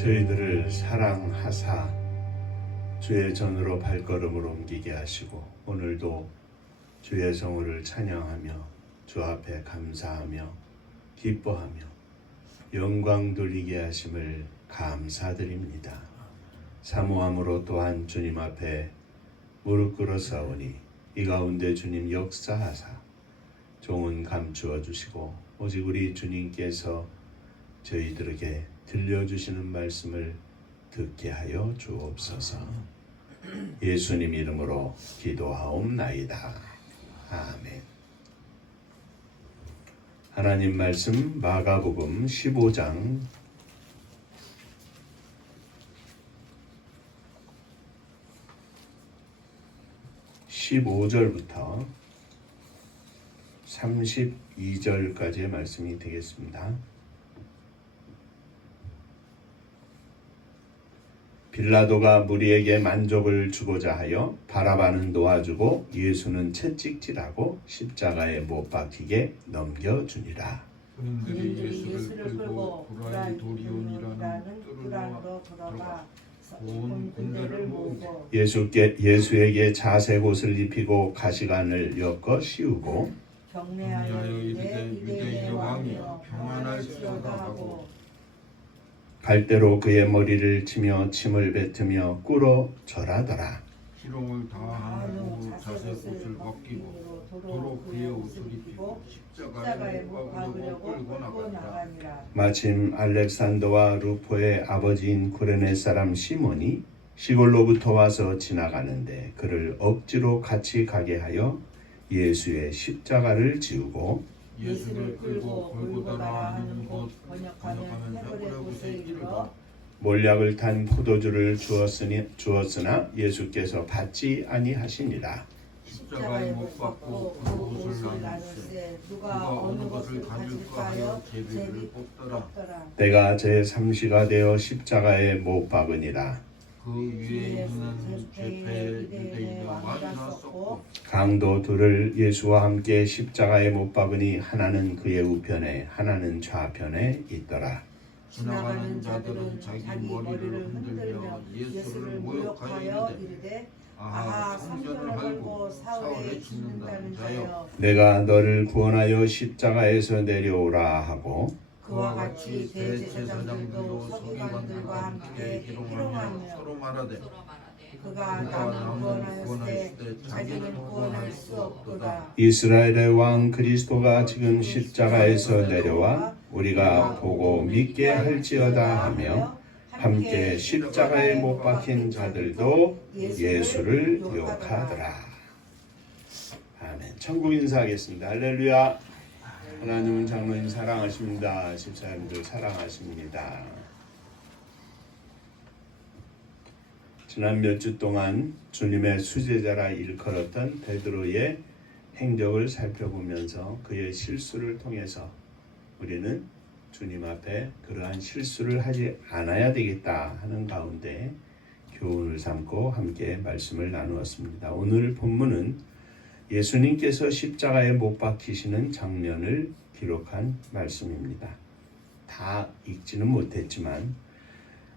저희들을 사랑하사 주의 전으로 발걸음을 옮기게 하시고 오늘도 주의 성호를 찬양하며 주 앞에 감사하며 기뻐하며 영광 돌리게 하심을 감사드립니다. 사모함으로 또한 주님 앞에 무릎 꿇어 싸우니 이 가운데 주님 역사하사 종은 감추어 주시고 오직 우리 주님께서 저희들에게 들려주시는 말씀을 듣게 하여 주옵소서. 예수님 이름으로 기도하옵나이다. 아멘. 하나님 말씀 마가복음 15장 15절부터 32절까지의 말씀이 되겠습니다. 빌라도가 무리에게 만족을 주고자 하여 바라바는 놓아주고 예수는 채찍질하고 십자가에 못 박히게 넘겨주니라. 군인들이 예수를 끌고 브라이도리온이라는 뜰로 들어가 온 군대를 모으고 예수에게 자색옷을 입히고 가시관을 엮어 씌우고 경례하여 이르되 유대인의 왕이여 평안할지어다 하고 갈대로 그의 머리를 치며 침을 뱉으며 꿇어 절하더라. 희롱을 다한 후 자색옷을 벗기고 도로 그의 옷을 입히고 십자가에 못 박으려고 끌고 나가니라. 마침 알렉산더와 루포의 아버지인 구레네 사람 시몬이 시골로부터 와서 지나가는데 그를 억지로 같이 가게 하여 예수의 십자가를 지우고 예수를 끌고 골고다라 하는 곳 번역하면 헤브레 곳에 이르러 몰약을 탄 포도주를 주었으나 예수께서 받지 아니하시니라. 십자가에 못 박고 그 옷을 나눌세 누가 어느 것을 가질까 하여 제비를 뽑더라. 내가 제 삼시가 되어 십자가에 못 박으니라. 그 위에 있는 죄패 유대인의 왕이라 썼고 강도 둘을 예수와 함께 십자가에 못 박으니 하나는 그의 우편에 하나는 좌편에 있더라. 지나가는 자들은 자기 머리를 흔들며 예수를 모욕하여 이르되 아하 성전을 헐고 사흘에 죽는다는 자여 내가 너를 구원하여 십자가에서 내려오라 하고 그와 같이 대제사장들도 서기관들과 함께 희롱하며 서로 말하되 그가 나를 구원하였을 때 자기는 구원할 수 없도다. 이스라엘의 왕 그리스도가 지금 십자가에서 내려와 우리가 보고 믿게 할지어다 하며 함께 십자가에 못 박힌 자들도 예수를 욕하더라. 아멘. 천국 인사하겠습니다. 할렐루야. 하나님은 장로님 사랑하십니다. 집사님들 사랑하십니다. 지난 몇 주 동안 주님의 수제자라 일컬었던 베드로의 행적을 살펴보면서 그의 실수를 통해서 우리는 주님 앞에 그러한 실수를 하지 않아야 되겠다 하는 가운데 교훈을 삼고 함께 말씀을 나누었습니다. 오늘 본문은 예수님께서 십자가에 못 박히시는 장면을 기록한 말씀입니다. 다 읽지는 못했지만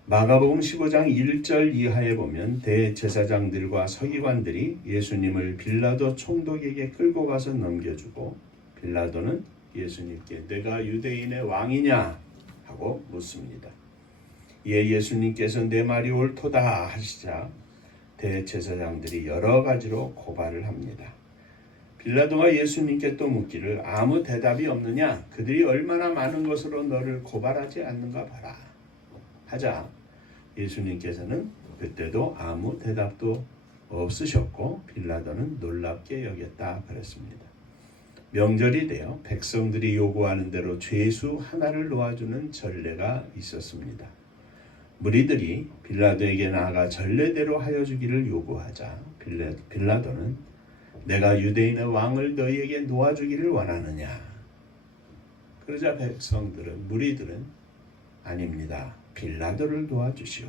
마가복음 15장 1절 이하에 보면 대제사장들과 서기관들이 예수님을 빌라도 총독에게 끌고 가서 넘겨주고 빌라도는 예수님께 내가 유대인의 왕이냐 하고 묻습니다. 이에 예수님께서 내 말이 옳도다 하시자 대제사장들이 여러 가지로 고발을 합니다. 빌라도가 예수님께 또 묻기를 아무 대답이 없느냐? 그들이 얼마나 많은 것으로 너를 고발하지 않는가 봐라 하자 예수님께서는 그때도 아무 대답도 없으셨고 빌라도는 놀랍게 여겼다 그랬습니다. 명절이 되어 백성들이 요구하는 대로 죄수 하나를 놓아주는 전례가 있었습니다. 무리들이 빌라도에게 나아가 전례대로 하여 주기를 요구하자 빌라도는 내가 유대인의 왕을 너희에게 놓아주기를 원하느냐? 그러자 백성들은 무리들은 아닙니다. 빌라도를 도와주시오.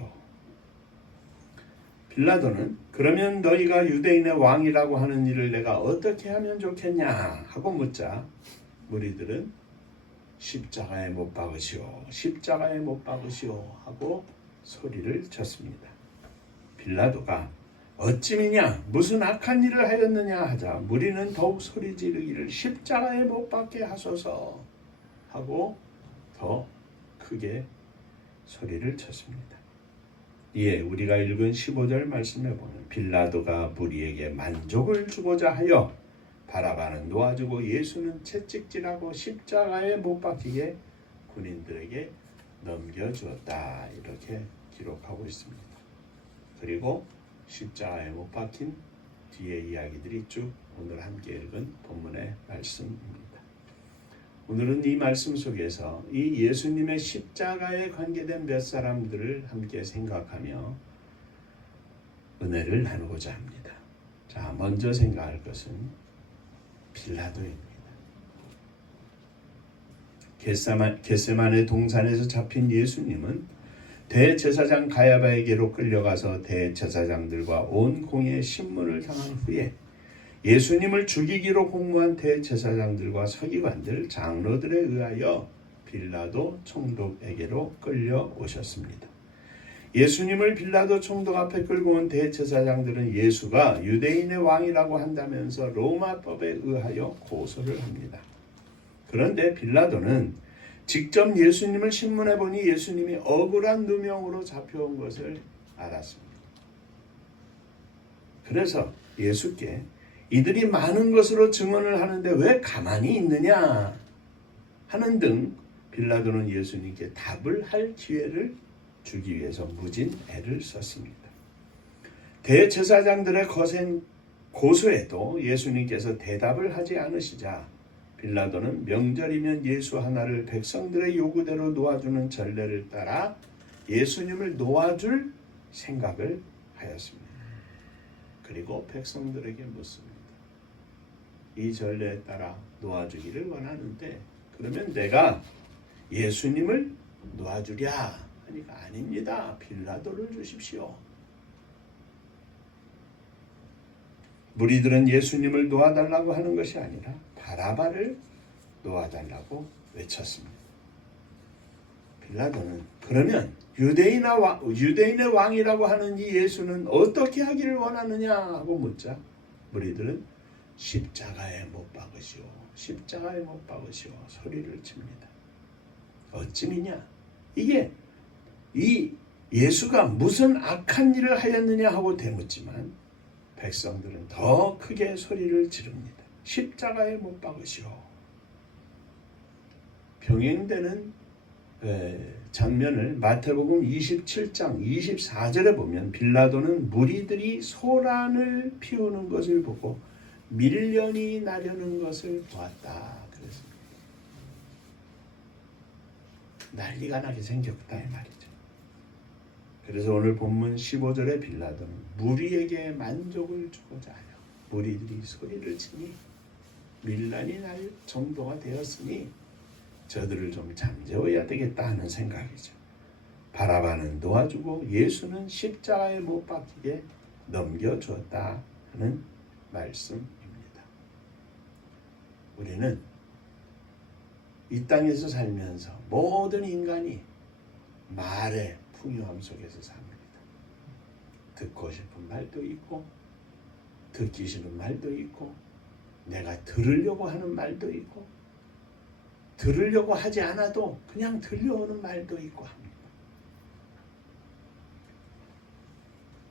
빌라도는 그러면 너희가 유대인의 왕이라고 하는 일을 내가 어떻게 하면 좋겠냐 하고 묻자 무리들은 십자가에 못 박으시오. 십자가에 못 박으시오 하고 소리를 쳤습니다. 빌라도가 어찌미냐 무슨 악한 일을 하였느냐 하자 무리는 더욱 소리 지르기를 십자가에 못 박게 하소서 하고 더 크게 소리를 쳤습니다. 이에 우리가 읽은 15절 말씀에 보면 빌라도가 무리에게 만족을 주고자 하여 바라바는 놓아주고 예수는 채찍질하고 십자가에 못 박히게 군인들에게 넘겨주었다. 이렇게 기록하고 있습니다. 그리고 십자가에 못 박힌 뒤의 이야기들이 쭉 오늘 함께 읽은 본문의 말씀입니다. 오늘은 이 말씀 속에서 이 예수님의 십자가에 관계된 몇 사람들을 함께 생각하며 은혜를 나누고자 합니다. 자, 먼저 생각할 것은 빌라도입니다. 겟세마네 동산에서 잡힌 예수님은 대제사장 가야바에게로 끌려가서 대제사장들과 온 공회에 신문을 당한 후에 예수님을 죽이기로 공모한 대제사장들과 서기관들, 장로들에 의하여 빌라도 총독에게로 끌려오셨습니다. 예수님을 빌라도 총독 앞에 끌고 온 대제사장들은 예수가 유대인의 왕이라고 한다면서 로마법에 의하여 고소를 합니다. 그런데 빌라도는 직접 예수님을 신문해 보니 예수님이 억울한 누명으로 잡혀온 것을 알았습니다. 그래서 예수께 이들이 많은 것으로 증언을 하는데 왜 가만히 있느냐 하는 등 빌라도는 예수님께 답을 할 기회를 주기 위해서 무진 애를 썼습니다. 대제사장들의 거센 고소에도 예수님께서 대답을 하지 않으시자 빌라도는 명절이면 예수 하나를 백성들의 요구대로 놓아주는 전례를 따라 예수님을 놓아줄 생각을 하였습니다. 그리고 백성들에게 묻습니다. 이 전례에 따라 놓아주기를 원하는데 그러면 내가 예수님을 놓아주랴 하니까 아닙니다. 빌라도를 주십시오. 무리들은 예수님을 놓아달라고 하는 것이 아니라 바라바를 놓아달라고 외쳤습니다. 빌라도는 그러면 유대인의 왕이라고 하는 이 예수는 어떻게 하기를 원하느냐 하고 묻자 무리들은 십자가에 못 박으시오. 십자가에 못 박으시오. 소리를 칩니다. 어찌미냐? 이게 이 예수가 무슨 악한 일을 하였느냐 하고 대묻지만 백성들은 더 크게 소리를 지릅니다. 십자가에 못 박으시오. 병행되는 장면을 마태복음 27장 24절에 보면 빌라도는 무리들이 소란을 피우는 것을 보고 밀련이 나려는 것을 보았다. 그랬습니다. 난리가 나게 생겼다 이 말이죠. 그래서 오늘 본문 15절의 빌라도는 무리에게 만족을 주고자 하여 무리들이 소리를 치니 밀란이 날 정도가 되었으니 저들을 좀 잠재워야 되겠다 하는 생각이죠. 바라바는 놓아주고 예수는 십자가에 못 박히게 넘겨주었다 하는 말씀입니다. 우리는 이 땅에서 살면서 모든 인간이 말의 풍요함 속에서 삽니다. 듣고 싶은 말도 있고 듣기 싫은 말도 있고 내가 들으려고 하는 말도 있고 들으려고 하지 않아도 그냥 들려오는 말도 있고 합니다.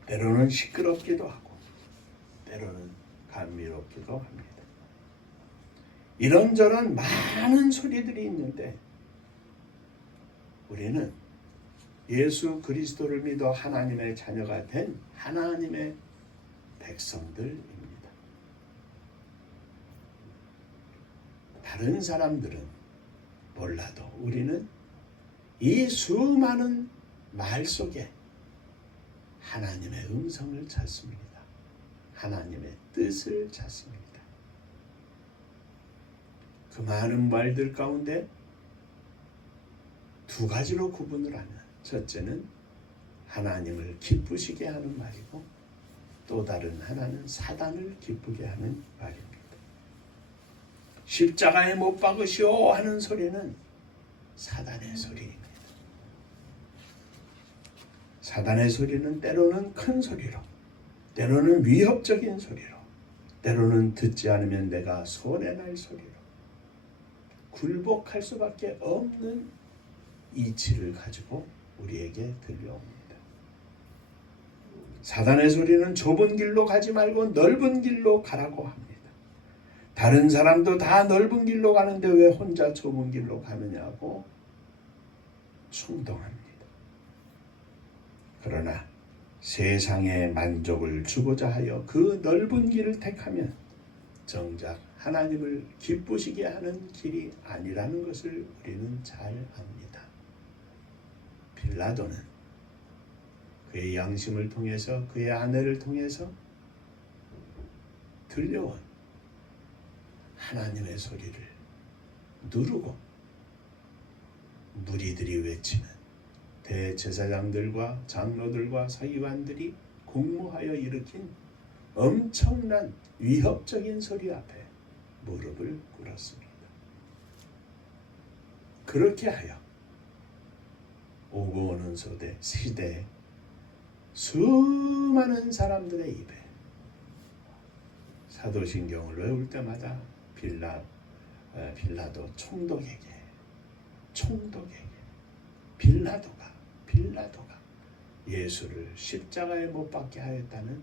때로는 시끄럽기도 하고 때로는 감미롭기도 합니다. 이런저런 많은 소리들이 있는데 우리는 예수 그리스도를 믿어 하나님의 자녀가 된 하나님의 백성들입니다. 다른 사람들은 몰라도 우리는 이 수많은 말 속에 하나님의 음성을 찾습니다. 하나님의 뜻을 찾습니다. 그 많은 말들 가운데 두 가지로 구분을 하면 첫째는 하나님을 기쁘시게 하는 말이고 또 다른 하나는 사단을 기쁘게 하는 말입니다. 십자가에 못 박으시오 하는 소리는 사단의 소리입니다. 사단의 소리는 때로는 큰 소리로, 때로는 위협적인 소리로, 때로는 듣지 않으면 내가 손해날 소리로 굴복할 수밖에 없는 이치를 가지고 우리에게 들려옵니다. 사단의 소리는 좁은 길로 가지 말고 넓은 길로 가라고 합니다. 다른 사람도 다 넓은 길로 가는데 왜 혼자 좁은 길로 가느냐고 충동합니다. 그러나 세상의 만족을 주고자 하여 그 넓은 길을 택하면 정작 하나님을 기쁘시게 하는 길이 아니라는 것을 우리는 잘 압니다. 빌라도는 그의 양심을 통해서 그의 아내를 통해서 들려온 하나님의 소리를 누르고 무리들이 외치는 대제사장들과 장로들과 서기관들이 공모하여 일으킨 엄청난 위협적인 소리 앞에 무릎을 꿇었습니다. 그렇게 하여 오고 오는 시대에 수많은 사람들의 입에 사도신경을 외울 때마다 빌라도 총독에게 빌라도가 예수를 십자가에 못 박게 하였다는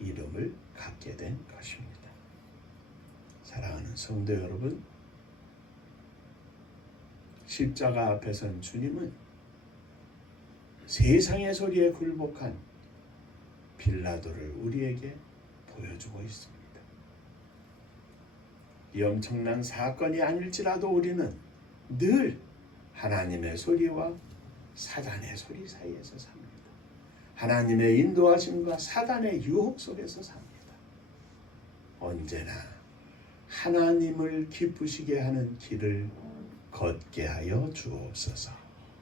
이름을 갖게 된 것입니다. 사랑하는 성도 여러분, 십자가 앞에 선 주님은 세상의 소리에 굴복한 빌라도를 우리에게 보여주고 있습니다. 이 엄청난 사건이 아닐지라도 우리는 늘 하나님의 소리와 사단의 소리 사이에서 삽니다. 하나님의 인도하심과 사단의 유혹 속에서 삽니다. 언제나 하나님을 기쁘시게 하는 길을 걷게 하여 주옵소서.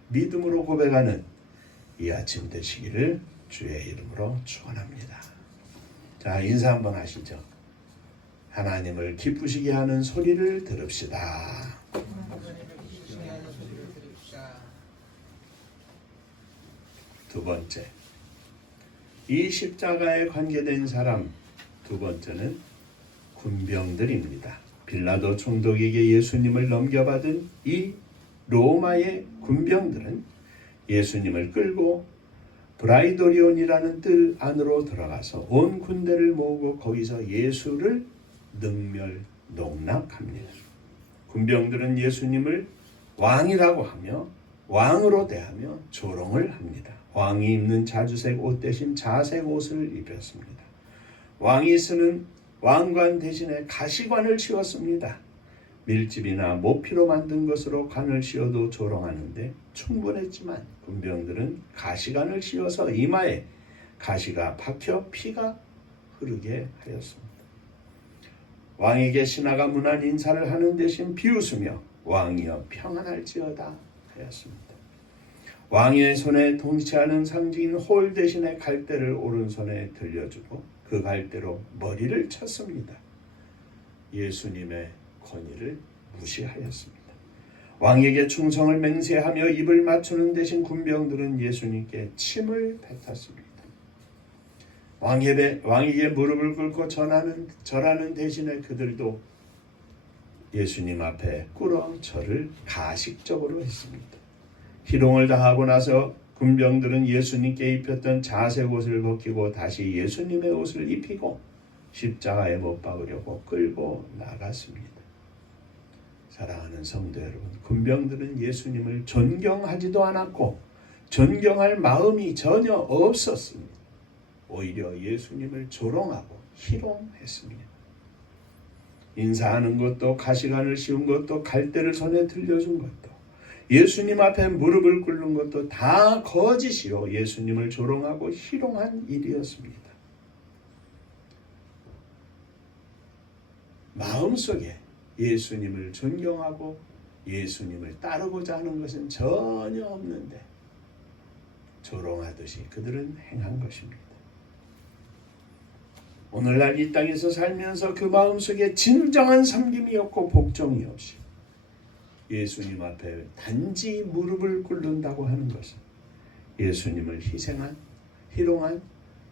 믿음으로 고백하는 이 아침 되시기를 주의 이름으로 축원합니다. 자, 인사 한번 하시죠. 하나님을 기쁘시게 하는 소리를 들읍시다. 두 번째, 이 십자가에 관계된 사람 두 번째는 군병들입니다. 빌라도 총독에게 예수님을 넘겨받은 이 로마의 군병들은 예수님을 끌고 브라이도리온이라는 뜰 안으로 들어가서 온 군대를 모으고 거기서 예수를 능멸농락합니다. 군병들은 예수님을 왕이라고 하며 왕으로 대하며 조롱을 합니다. 왕이 입는 자주색 옷 대신 자색 옷을 입혔습니다. 왕이 쓰는 왕관 대신에 가시관을 씌웠습니다. 밀집이나 모피로 만든 것으로 관을 씌워도 조롱하는데 충분했지만 군병들은 가시관을 씌워서 이마에 가시가 박혀 피가 흐르게 하였습니다. 왕에게 신하가 문안 인사를 하는 대신 비웃으며 왕이여 평안할지어다 하였습니다. 왕의 손에 통치하는 상징인 홀 대신에 갈대를 오른손에 들려주고 그 갈대로 머리를 쳤습니다. 예수님의 권위를 무시하였습니다. 왕에게 충성을 맹세하며 입을 맞추는 대신 군병들은 예수님께 침을 뱉었습니다. 왕에게 무릎을 꿇고 절하는 대신에 그들도 예수님 앞에 꿇어 절을 가식적으로 했습니다. 희롱을 당하고 나서 군병들은 예수님께 입혔던 자색 옷을 벗기고 다시 예수님의 옷을 입히고 십자가에 못 박으려고 끌고 나갔습니다. 사랑하는 성도 여러분, 군병들은 예수님을 존경하지도 않았고 존경할 마음이 전혀 없었습니다. 오히려 예수님을 조롱하고 희롱했습니다. 인사하는 것도 가시관을 씌운 것도 갈대를 손에 들려준 것도 예수님 앞에 무릎을 꿇는 것도 다 거짓이요 예수님을 조롱하고 희롱한 일이었습니다. 마음속에 예수님을 존경하고 예수님을 따르고자 하는 것은 전혀 없는데 조롱하듯이 그들은 행한 것입니다. 오늘날 이 땅에서 살면서 그 마음속에 진정한 섬김이 없고 복종이 없이 예수님 앞에 단지 무릎을 꿇는다고 하는 것은 예수님을 희롱한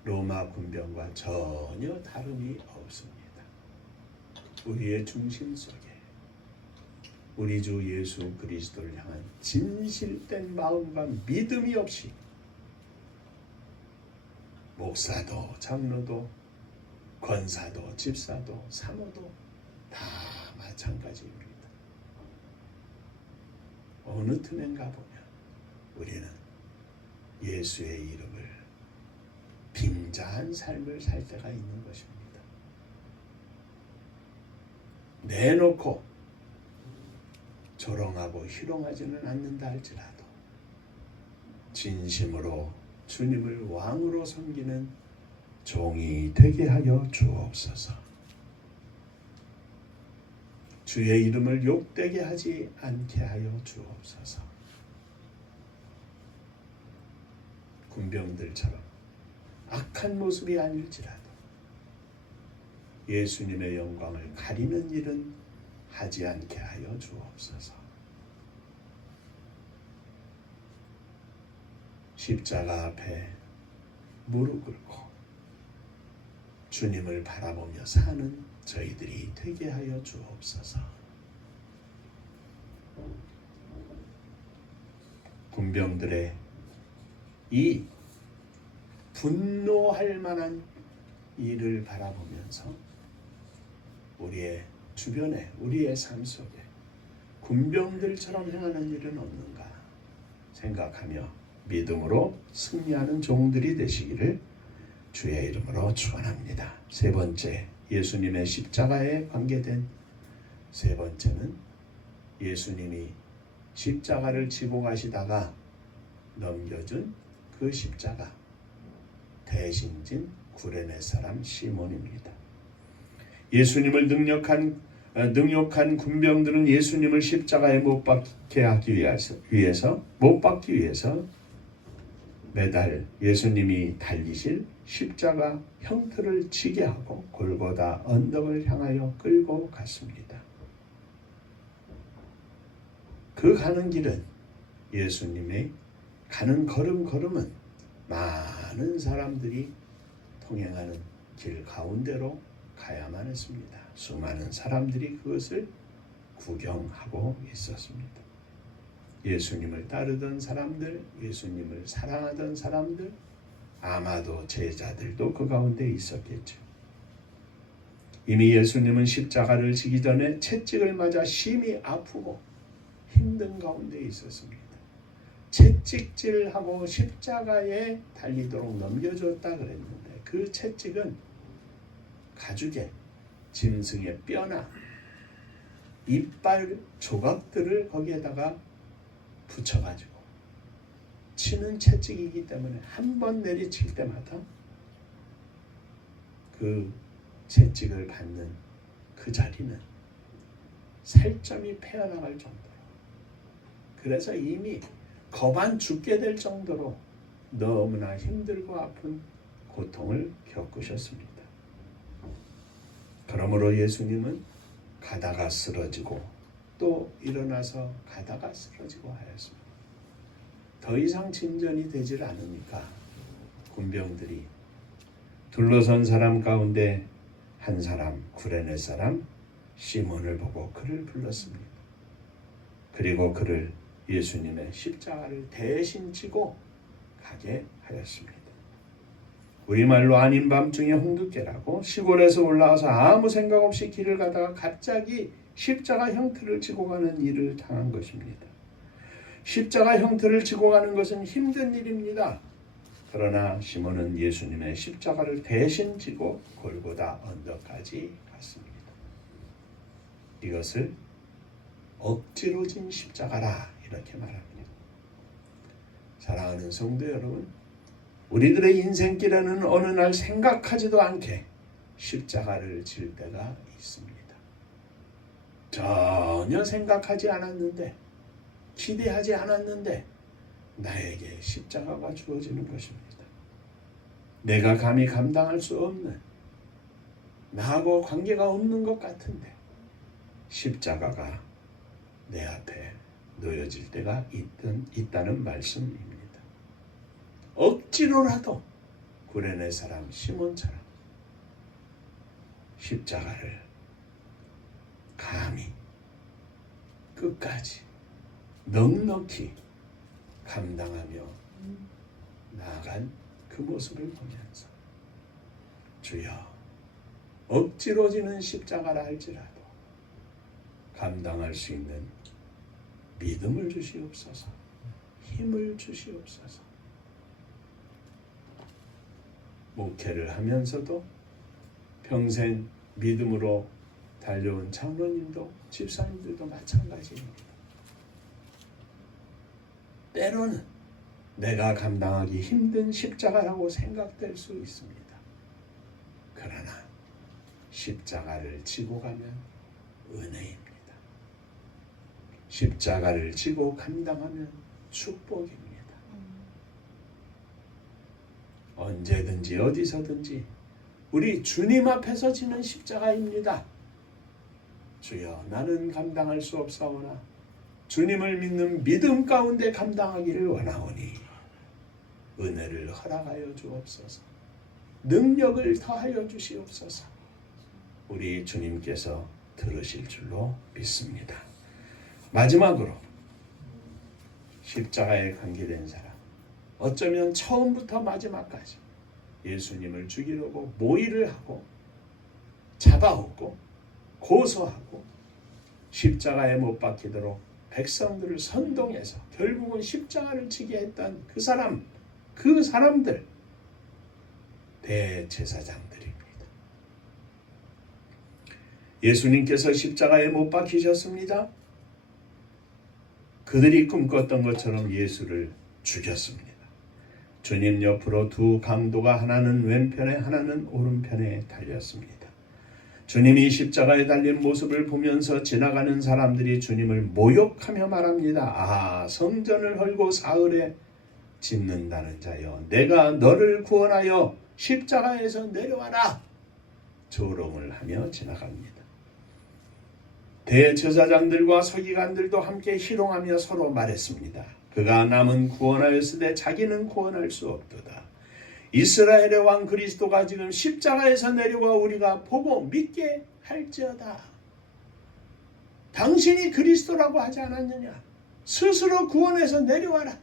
로마 군병과 전혀 다름이 없습니다. 우리의 중심 속에 우리 주 예수 그리스도를 향한 진실된 마음과 믿음이 없이 목사도 장로도 권사도 집사도 사모도 다 마찬가지입니다. 어느 틈엔가 보면 우리는 예수의 이름을 빙자한 삶을 살 때가 있는 것입니다. 내놓고 조롱하고 희롱하지는 않는다 할지라도 진심으로 주님을 왕으로 섬기는 종이 되게 하여 주옵소서. 주의 이름을 욕되게 하지 않게 하여 주옵소서. 군병들처럼 악한 모습이 아닐지라도 예수님의 영광을 가리는 일은 하지 않게 하여 주옵소서. 십자가 앞에 무릎 꿇고 주님을 바라보며 사는 저희들이 되게 하여 주옵소서. 군병들의 이 분노할 만한 일을 바라보면서 우리의 주변에 우리의 삶 속에 군병들처럼 행하는 일은 없는가 생각하며 믿음으로 승리하는 종들이 되시기를 주의 이름으로 축원합니다. 세 번째, 예수님의 십자가에 관계된 세 번째는 예수님이 십자가를 지고 가시다가 넘겨준 그 십자가 대신 진 구레네 사람 시몬입니다. 예수님을 능욕한 군병들은 예수님을 십자가에 못 박게 하기 위해서 매달 예수님이 달리실 십자가 형틀을 지게 하고 골고다 언덕을 향하여 끌고 갔습니다. 그 가는 길은 예수님의 가는 걸음은 많은 사람들이 통행하는 길 가운데로 가야만 했습니다. 수많은 사람들이 그것을 구경하고 있었습니다. 예수님을 따르던 사람들, 예수님을 사랑하던 사람들, 아마도 제자들도 그 가운데 있었겠죠. 이미 예수님은 십자가를 지기 전에 채찍을 맞아 심히 아프고 힘든 가운데 있었습니다. 채찍질하고 십자가에 달리도록 넘겨줬다 그랬는데 그 채찍은 가죽에 짐승의 뼈나 이빨 조각들을 거기에다가 붙여가지고 치는 채찍이기 때문에 한 번 내리칠 때마다 그 채찍을 받는 그 자리는 살점이 패어나갈 정도로, 그래서 이미 거반 죽게 될 정도로 너무나 힘들고 아픈 고통을 겪으셨습니다. 그러므로 예수님은 가다가 쓰러지고 또 일어나서 가다가 쓰러지고 하였습니다. 더 이상 진전이 되질 않으니까 군병들이 둘러선 사람 가운데 한 사람, 구레네 사람 시몬을 보고 그를 불렀습니다. 그리고 그를 예수님의 십자가를 대신 지고 가게 하였습니다. 우리말로 아닌 밤중에 홍두깨라고 시골에서 올라와서 아무 생각 없이 길을 가다가 갑자기 십자가 형틀을 지고 가는 일을 당한 것입니다. 십자가 형틀을 지고 가는 것은 힘든 일입니다. 그러나 시몬은 예수님의 십자가를 대신 지고 골고다 언덕까지 갔습니다. 이것을 억지로 진 십자가라 이렇게 말합니다. 사랑하는 성도 여러분, 우리들의 인생길에는 어느 날 생각하지도 않게 십자가를 질 때가 있습니다. 전혀 생각하지 않았는데, 기대하지 않았는데 나에게 십자가가 주어지는 것입니다. 내가 감히 감당할 수 없는, 나하고 관계가 없는 것 같은데 십자가가 내 앞에 놓여질 때가 있다는 말씀입니다. 억지로라도 구레네 사람 시몬처럼 십자가를 감히 끝까지 넉넉히 감당하며 나아간 그 모습을 보면서 주여 억지로 지는 십자가라 할지라도 감당할 수 있는 믿음을 주시옵소서, 힘을 주시옵소서. 목회를 하면서도 평생 믿음으로 달려온 장로님도 집사님들도 마찬가지입니다. 때로는 내가 감당하기 힘든 십자가라고 생각될 수 있습니다. 그러나 십자가를 지고 가면 은혜입니다. 십자가를 지고 감당하면 축복입니다. 언제든지 어디서든지 우리 주님 앞에서 지는 십자가입니다. 주여 나는 감당할 수 없사오나 주님을 믿는 믿음 가운데 감당하기를 원하오니 은혜를 허락하여 주옵소서, 능력을 더하여 주시옵소서. 우리 주님께서 들으실 줄로 믿습니다. 마지막으로 십자가에 관계된 사람, 어쩌면 처음부터 마지막까지 예수님을 죽이려고 모의를 하고 잡아오고 고소하고 십자가에 못 박히도록 백성들을 선동해서 결국은 십자가를 지게 했던 그 사람들 대제사장들입니다. 예수님께서 십자가에 못 박히셨습니다. 그들이 꿈꿨던 것처럼 예수를 죽였습니다. 주님 옆으로 두 강도가 하나는 왼편에 하나는 오른편에 달렸습니다. 주님이 십자가에 달린 모습을 보면서 지나가는 사람들이 주님을 모욕하며 말합니다. 아, 성전을 헐고 사흘에 짓는다는 자여, 내가 너를 구원하여 십자가에서 내려와라. 조롱을 하며 지나갑니다. 대제사장들과 서기관들도 함께 희롱하며 서로 말했습니다. 그가 남은 구원하였으되 자기는 구원할 수 없도다. 이스라엘의 왕 그리스도가 지금 십자가에서 내려와 우리가 보고 믿게 할지어다. 당신이 그리스도라고 하지 않았느냐? 스스로 구원해서 내려와라.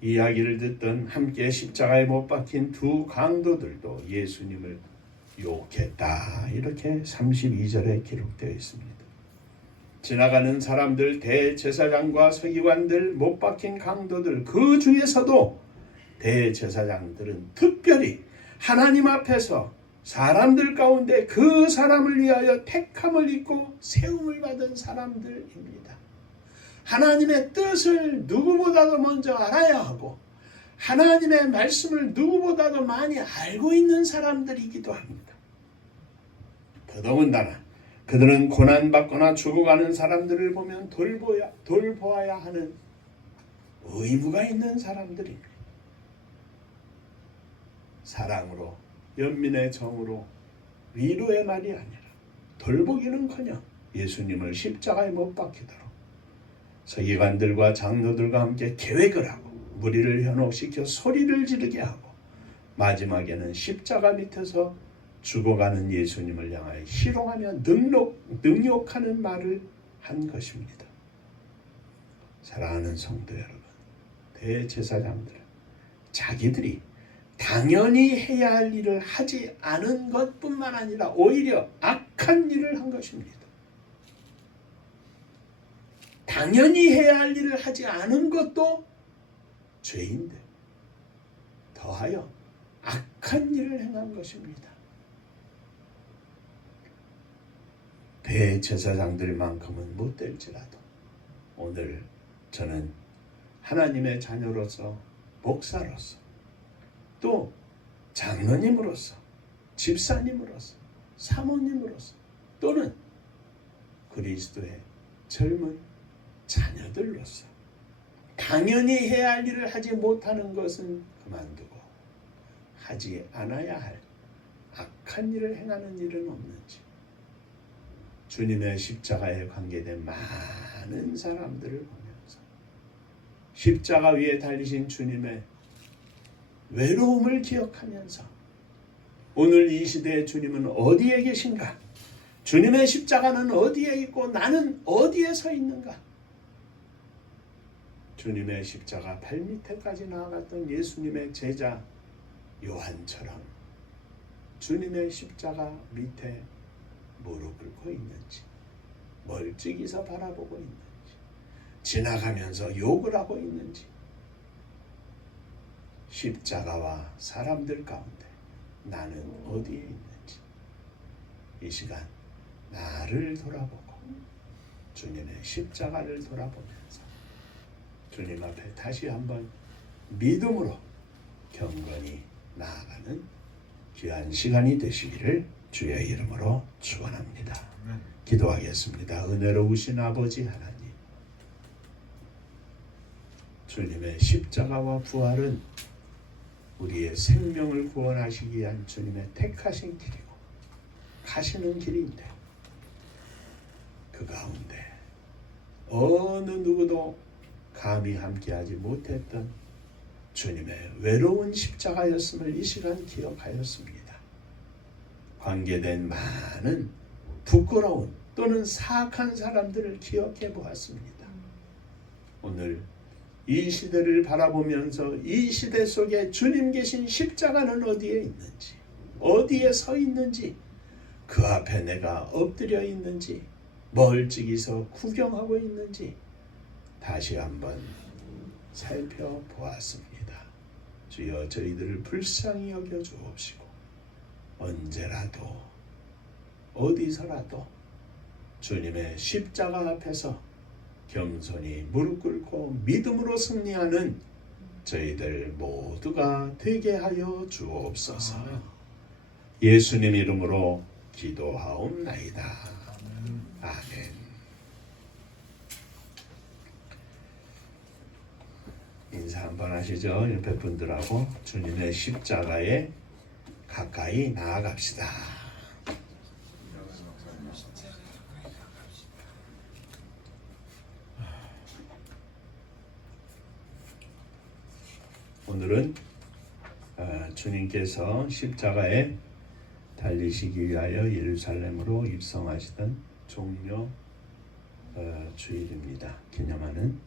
이야기를 듣던 함께 십자가에 못 박힌 두 강도들도 예수님을 욕했다. 이렇게 32절에 기록되어 있습니다. 지나가는 사람들, 대제사장과 서기관들, 못 박힌 강도들, 그 중에서도 대제사장들은 특별히 하나님 앞에서 사람들 가운데 그 사람을 위하여 택함을 입고 세움을 받은 사람들입니다. 하나님의 뜻을 누구보다도 먼저 알아야 하고 하나님의 말씀을 누구보다도 많이 알고 있는 사람들이기도 합니다. 더더군다나 그들은 고난받거나 죽어가는 사람들을 보면 돌보아야 하는 의무가 있는 사람들입니다. 사랑으로, 연민의 정으로, 위로의 말이 아니라 돌보기는커녕 예수님을 십자가에 못 박히도록 서기관들과 장로들과 함께 계획을 하고 무리를 현혹시켜 소리를 지르게 하고 마지막에는 십자가 밑에서 죽어가는 예수님을 향하여 희롱하며 능욕하는 말을 한 것입니다. 사랑하는 성도 여러분, 대제사장들은 자기들이 당연히 해야 할 일을 하지 않은 것뿐만 아니라 오히려 악한 일을 한 것입니다. 당연히 해야 할 일을 하지 않은 것도 죄인데 더하여 악한 일을 행한 것입니다. 대제사장들만큼은 못될지라도 오늘 저는 하나님의 자녀로서, 목사로서, 또 장로님으로서, 집사님으로서, 사모님으로서, 또는 그리스도의 젊은 자녀들로서 당연히 해야 할 일을 하지 못하는 것은 그만두고 하지 않아야 할 악한 일을 행하는 일은 없는지 주님의 십자가에 관계된 많은 사람들을 보면서 십자가 위에 달리신 주님의 외로움을 기억하면서 오늘 이 시대의 주님은 어디에 계신가? 주님의 십자가는 어디에 있고 나는 어디에 서 있는가? 주님의 십자가 발밑에까지 나아갔던 예수님의 제자 요한처럼 주님의 십자가 밑에 무릎 꿇고 있는지, 멀찍이서 바라보고 있는지, 지나가면서 욕을 하고 있는지, 십자가와 사람들 가운데 나는 어디에 있는지 이 시간 나를 돌아보고 주님의 십자가를 돌아보면서 주님 앞에 다시 한번 믿음으로 경건히 나아가는 귀한 시간이 되시기를 주의 이름으로 축원합니다. 기도하겠습니다. 은혜로우신 아버지 하나님, 주님의 십자가와 부활은 우리의 생명을 구원하시기 위한 주님의 택하신 길이고 가시는 길인데, 그 가운데 어느 누구도 감히 함께하지 못했던 주님의 외로운 십자가였음을 이 시간 기억하였습니다. 관계된 많은 부끄러운 또는 사악한 사람들을 기억해 보았습니다. 오늘 이 시대를 바라보면서 이 시대 속에 주님 계신 십자가는 어디에 있는지, 어디에 서 있는지, 그 앞에 내가 엎드려 있는지, 멀찍이서 구경하고 있는지 다시 한번 살펴보았습니다. 주여 저희들을 불쌍히 여겨 주옵시고 언제라도 어디서라도 주님의 십자가 앞에서 겸손히 무릎 꿇고 믿음으로 승리하는 저희들 모두가 되게 하여 주옵소서. 예수님 이름으로 기도하옵나이다. 아멘. 인사 한번 하시죠. 옆에 분들하고 주님의 십자가에 가까이 나아갑시다. 오늘은 주님께서 십자가에 달리시기 위하여 예루살렘으로 입성하시던 종려 주일입니다. 기념하는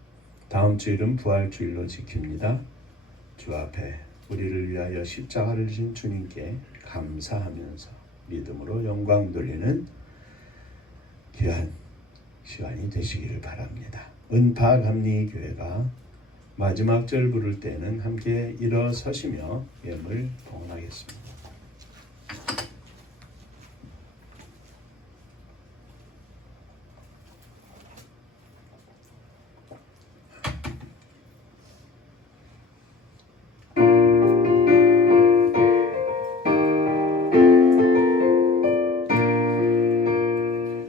다음 주일은 부활주일로 지킵니다. 주 앞에 우리를 위하여 십자가를 지신 주님께 감사하면서 믿음으로 영광 돌리는 귀한 시간이 되시기를 바랍니다. 은파감리교회가 마지막 절 부를 때는 함께 일어서시며 예물 봉헌하겠습니다.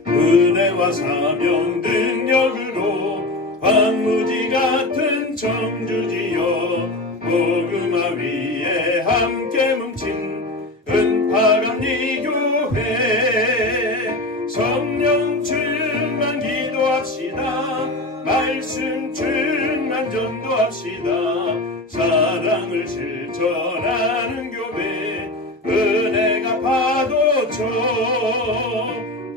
은혜와 사명 능력으로 황무지 같은 청주지여 복음화 위에 함께 뭉친 은파감리교회 성령 충만 기도합시다. 말씀 충만 전도합시다. 사랑을 실천하는 교회 은혜가 파도쳐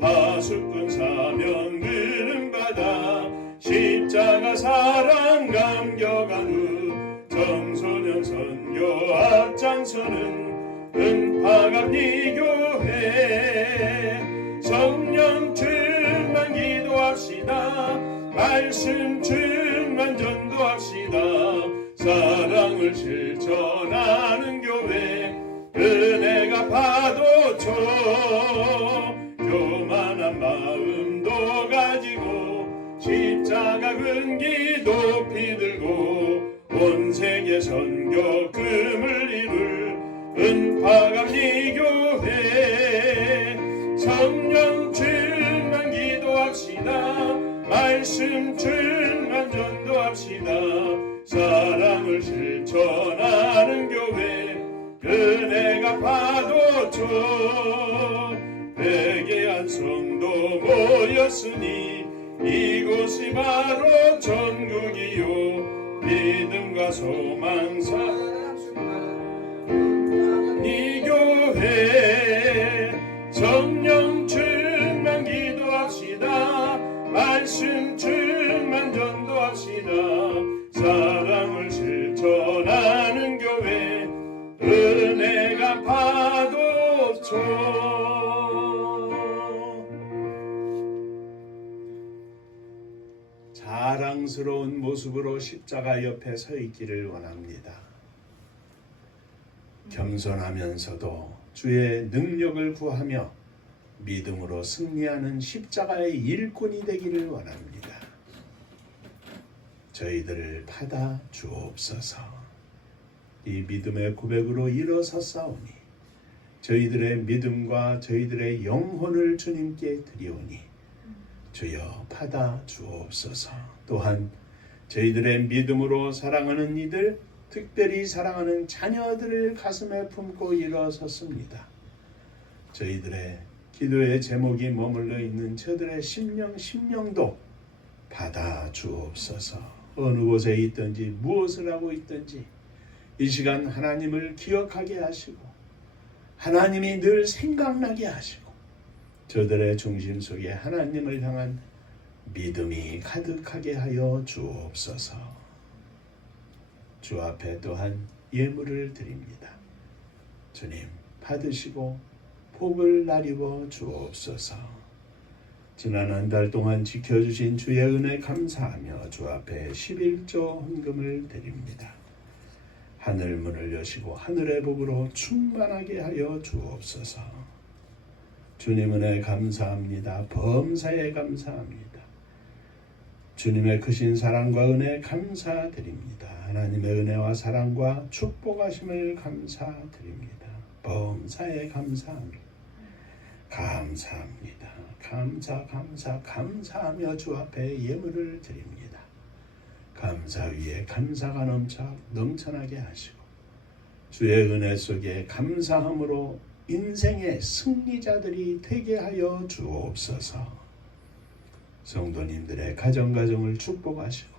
파수꾼 사명 그름 받아 십자가 사랑 감격한 후 청소년 선교 앞장서는 은파감리교회 성령 충만 기도합시다. 말씀 충만 전도합시다. 사랑을 실천하는 교회 은혜가 파도쳐 교만한 마음도 가지고 십자가 근기 높이 들고 온 세계 선교 금을 이룰 은파감리교회 성령 충만 기도합시다. 말씀 충만 전도합시다. 사랑을 실천하는 교회 은혜가 파도쳐 회개한 성도 모였으니 이곳이 바로 천국이요 믿음과 소망 이 교회 성령 충만 기도합시다. 말씀 충만 전도합시다. 사랑을 실천하는 교회 은혜가 파도쳐. 자랑스러운 모습으로 십자가 옆에 서 있기를 원합니다. 겸손하면서도 주의 능력을 구하며 믿음으로 승리하는 십자가의 일꾼이 되기를 원합니다. 저희들을 받아 주옵소서. 이 믿음의 고백으로 일어섰사오니 저희들의 믿음과 저희들의 영혼을 주님께 드리오니 주여 받아 주옵소서. 또한 저희들의 믿음으로 사랑하는 이들, 특별히 사랑하는 자녀들을 가슴에 품고 일어섰습니다. 저희들의 기도의 제목이 머물러 있는 저들의 심령도 받아 주옵소서. 어느 곳에 있든지 무엇을 하고 있든지 이 시간 하나님을 기억하게 하시고 하나님이 늘 생각나게 하시고 저들의 중심 속에 하나님을 향한 믿음이 가득하게 하여 주옵소서. 주 앞에 또한 예물을 드립니다. 주님 받으시고 복을 나리워 주옵소서. 지난 한 달 동안 지켜주신 주의 은혜 감사하며 주 앞에 11조 헌금을 드립니다. 하늘 문을 여시고 하늘의 복으로 충만하게 하여 주옵소서. 주님 은혜 감사합니다. 범사에 감사합니다. 주님의 크신 사랑과 은혜 감사드립니다. 하나님의 은혜와 사랑과 축복하심을 감사드립니다. 범사에 감사합니다. 감사합니다. 감사하며 주 앞에 예물을 드립니다. 감사 위에 감사가 넘쳐나게 하시고 주의 은혜 속에 감사함으로 인생의 승리자들이 되게 하여 주옵소서. 성도님들의 가정을 축복하시고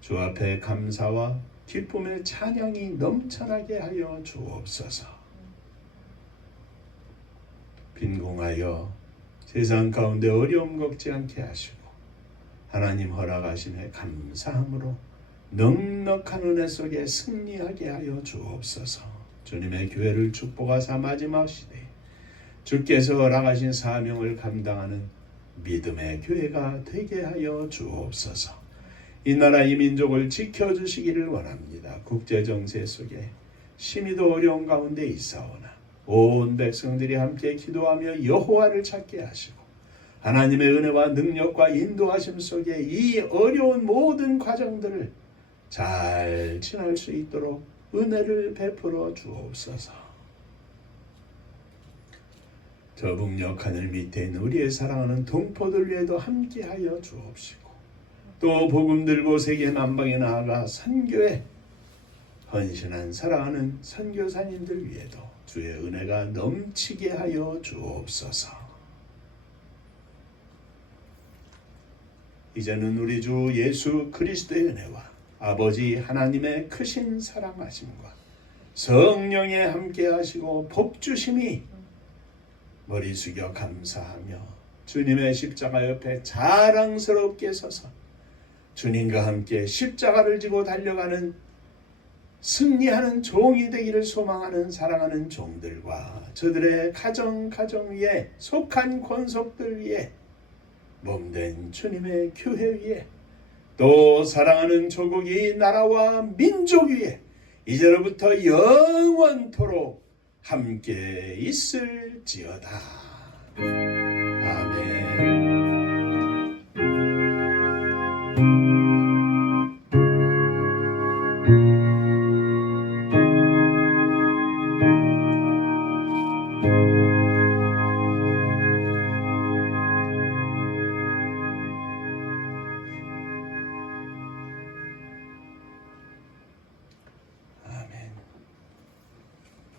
주 앞에 감사와 기쁨의 찬양이 넘쳐나게 하여 주옵소서. 빈궁하여 세상 가운데 어려움 겪지 않게 하시고 하나님 허락하심에 감사함으로 넉넉한 은혜 속에 승리하게 하여 주옵소서. 주님의 교회를 축복하사 마지막 시대에 주께서 허락하신 사명을 감당하는 믿음의 교회가 되게 하여 주옵소서. 이 나라 이 민족을 지켜주시기를 원합니다. 국제정세 속에 심히도 어려운 가운데 있사오나 온 백성들이 함께 기도하며 여호와를 찾게 하시고 하나님의 은혜와 능력과 인도하심 속에 이 어려운 모든 과정들을 잘 지날 수 있도록 은혜를 베풀어 주옵소서. 저 북녘 하늘 밑에 있는 우리의 사랑하는 동포들 위에도 함께하여 주옵시고 또 복음 들고 세계 만방에 나아가 선교에 헌신한 사랑하는 선교사님들 위에도 주의 은혜가 넘치게 하여 주옵소서. 이제는 우리 주 예수 그리스도의 은혜와 아버지 하나님의 크신 사랑하심과 성령의 함께하시고 복주심이 머리 숙여 감사하며 주님의 십자가 옆에 자랑스럽게 서서 주님과 함께 십자가를 지고 달려가는 승리하는 종이 되기를 소망하는 사랑하는 종들과 저들의 가정 위에 속한 권속들 위에 몸된 주님의 교회 위에 또 사랑하는 조국이 나라와 민족 위에 이제로부터 영원토록 함께 있을지어다. 아멘.